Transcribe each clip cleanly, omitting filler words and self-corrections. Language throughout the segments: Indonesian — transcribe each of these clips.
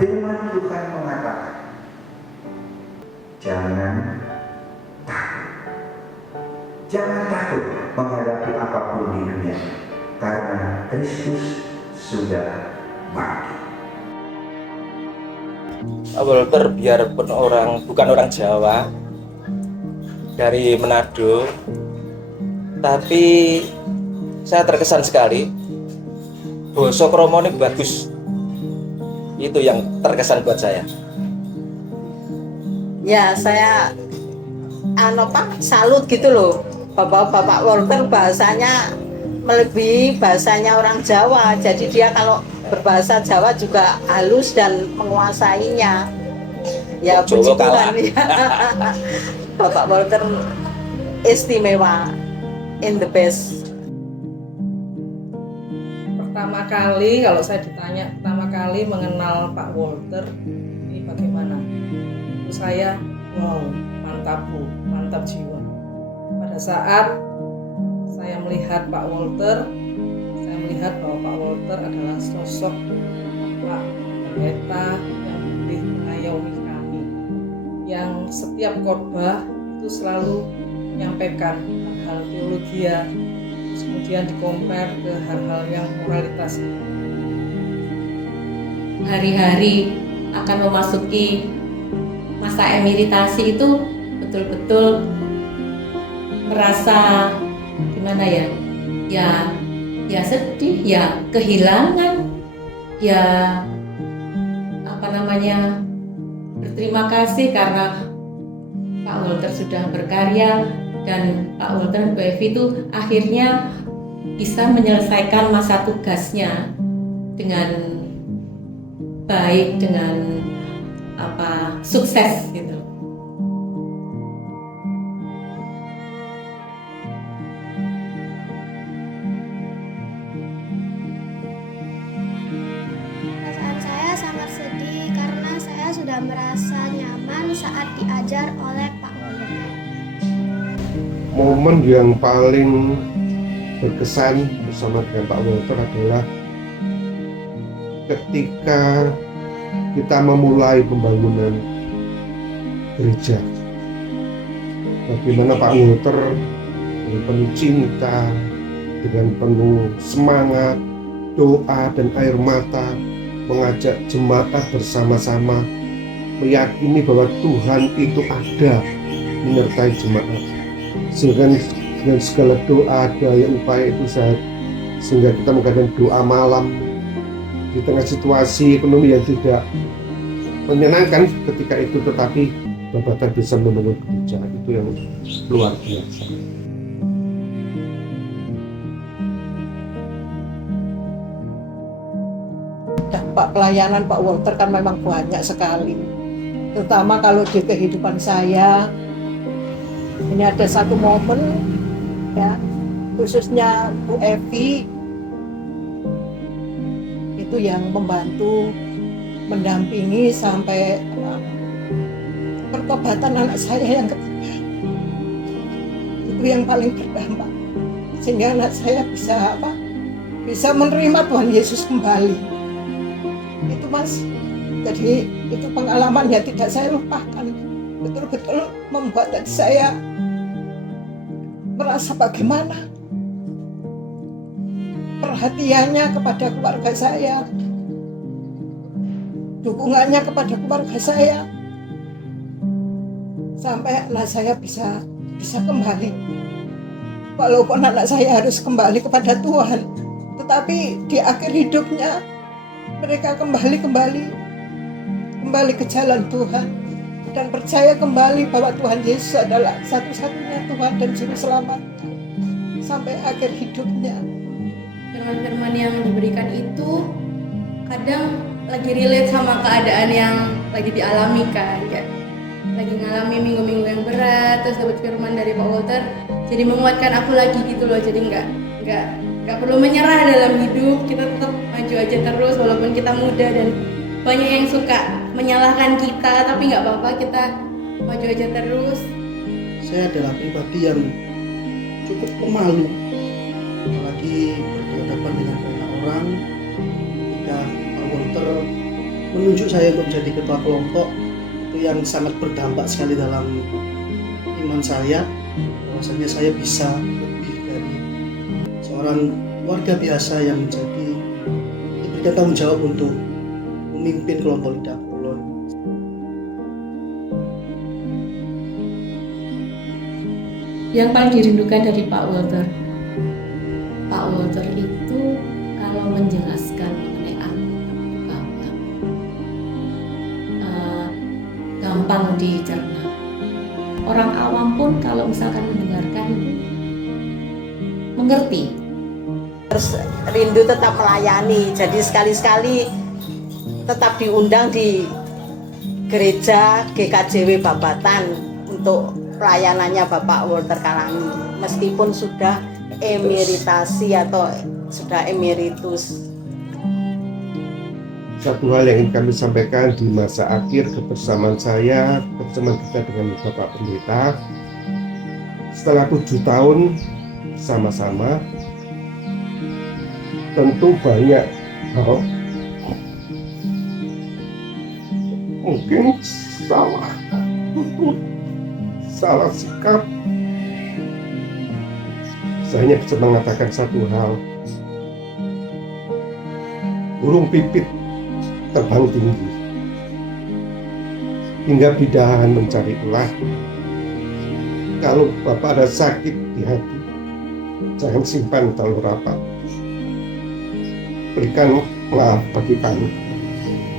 Firman Tuhan mengatakan, jangan takut. Jangan takut menghadapi apapun di dunia, karena Kristus sudah bangkit. Pak Walter biarpun bukan orang Jawa, dari Manado, tapi saya terkesan sekali. Basa kromone bagus. Itu yang terkesan buat saya. Ya, saya salut gitu loh. Bapak Walter bahasanya melebihi bahasanya orang Jawa. Jadi dia kalau berbahasa Jawa juga halus dan menguasainya. Ya, puji Tuhan ya. Bapak Walter istimewa, in the best. Pertama kali kalau saya ditanya mengenal Pak Walter ini bagaimana? Terus saya, wow, mantap jiwa. Pada saat saya melihat Pak Walter, saya melihat bahwa Pak Walter adalah sosok Pak Pendeta yang boleh mengayomi kami, yang setiap khotbah itu selalu menyampaikan hal teologi, terus kemudian dikompar ke hal-hal yang moralitas. Hari-hari akan memasuki masa emeritasi itu betul-betul merasa gimana ya? Ya sedih, ya kehilangan, ya berterima kasih karena Pak Walter sudah berkarya dan Pak Walter dan Bu Evi itu akhirnya bisa menyelesaikan masa tugasnya dengan baik, dengan sukses gitu. Perasaan saya sangat sedih karena saya sudah merasa nyaman saat diajar oleh Pak Walter. Momen yang paling berkesan bersama dengan Pak Walter adalah ketika kita memulai pembangunan gereja. Bagaimana Pak Walter dengan penuh cinta, dengan penuh semangat, doa dan air mata mengajak jemaat bersama-sama meyakini bahwa Tuhan itu ada menyertai jemaat. Sehingga dengan segala doa, daya upaya itu sehingga kita mengadakan doa malam di tengah situasi ekonomi yang tidak menyenangkan ketika itu, tetapi Bapak bisa membangun gereja. Itu yang luar biasa. Dampak pelayanan Pak Walter kan memang banyak sekali, terutama kalau di kehidupan saya. Ini ada satu momen ya, khususnya Bu Evi itu yang membantu mendampingi sampai pertobatan anak saya yang ketiga. Itu yang paling berdampak sehingga anak saya bisa menerima Tuhan Yesus kembali. Itu Mas, jadi itu pengalaman yang tidak saya lupakan. Betul-betul membuat saya merasa bagaimana perhatiannya kepada keluarga saya, dukungannya kepada keluarga saya, sampai anak saya bisa kembali. Walaupun anak saya harus kembali kepada Tuhan, tetapi di akhir hidupnya mereka kembali ke jalan Tuhan dan percaya kembali bahwa Tuhan Yesus adalah satu-satunya Tuhan dan Juru Selamat sampai akhir hidupnya. Firman-firman yang diberikan itu kadang lagi relate sama keadaan yang lagi dialami kan, ya. Lagi ngalami minggu-minggu yang berat, terus dapat firman dari Pak Walter, jadi menguatkan aku lagi gitu loh. Jadi nggak perlu menyerah dalam hidup, kita tetap maju aja terus walaupun kita muda dan banyak yang suka menyalahkan kita, tapi nggak apa-apa, kita maju aja terus. Saya adalah pribadi yang cukup pemalu, apalagi berhadapan dengan banyak orang. Ketika Pak Walter menunjuk saya untuk menjadi ketua kelompok itu yang sangat berdampak sekali dalam iman saya, bahwasanya saya bisa lebih dari seorang warga biasa yang diberikan tanggung jawab untuk memimpin kelompok lidah Kulon. Yang paling dirindukan dari Pak Walter itu kalau menjelaskan mengenai Alkitab gampang dicerna. Orang awam pun kalau misalkan mendengarkan itu mengerti. Terus rindu tetap melayani, jadi sekali-sekali tetap diundang di gereja GKJW Babatan untuk pelayanannya Bapak Walter Kalami, meskipun sudah emeritasi atau sudah emeritus. Satu hal yang ingin kami sampaikan di masa akhir kebersamaan saya, kebersamaan kita dengan Bapak Pendeta, setelah 7 tahun sama-sama, tentu banyak hal mungkin salah sikap. Saya hanya bisa mengatakan satu hal, burung pipit terbang tinggi hingga bidahan mencari ulah. Kalau Bapak ada sakit di hati, jangan simpan terlalu rapat, berikan maaf bagi kami.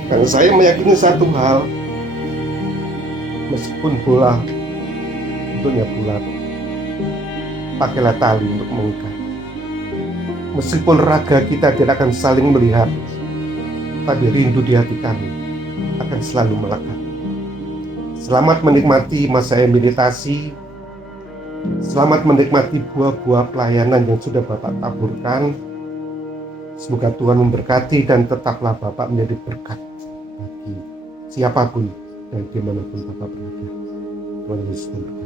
Karena saya meyakini satu hal, meskipun bola bentuknya bulat, pakailah tali untuk mengikat. Meskipun raga kita tidak akan saling melihat, tapi rindu di hati kami akan selalu melekat. Selamat menikmati masa meditasi. Selamat menikmati buah-buah pelayanan yang sudah Bapak taburkan. Semoga Tuhan memberkati dan tetaplah Bapak menjadi berkat bagi siapapun dan dimanapun Bapak berada. Tuhan Yesus memberkati.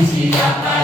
Siapa